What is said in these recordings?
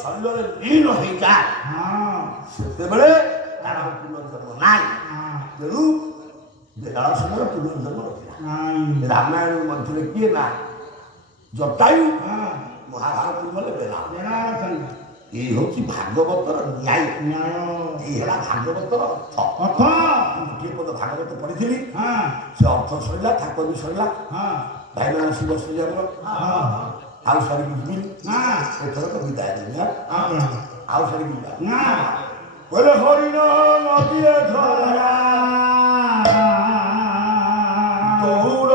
ଶରୀରରେ ଲୀନ ହେଇଯାଏ ସେତେବେଳେ ତାର ପୁନର୍ଜନ୍ମ ନାହିଁ। ତେଣୁ ବେଳାସନର ପୁନର୍ଜନ୍ମ ନଥିଲା। ରାମାୟଣ ମଧ୍ୟରେ କିଏ ନା ଜଟାୟୁ, ମହାଭାରତ ବୋଲେ ବେଳା। ଏଇ ହଉଛି ଭାଗବତର ନ୍ୟାୟ। ଏଇ ହେଲା ଭାଗବତର ଅର୍ଥ। ଗୋଟିଏ ପଦ ଭାଗବତ ପଢିଥିଲି, ସେ ଅର୍ଥ ସରିଲା, ଠାକୁର ବି ସରିଲା। ଭାଇମାନେ ଆସି ବସିଲେ ଆମର ଆଉ ସାରିକି ଯିବି, ଏଥର ତ ବିଦାୟ ଦେବି। ଆଉ ସାରିକି ଯିବା କହିଲେ ହରିଣ ନଦୀଏ ଧରା ଦୌଡ଼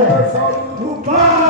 Yes,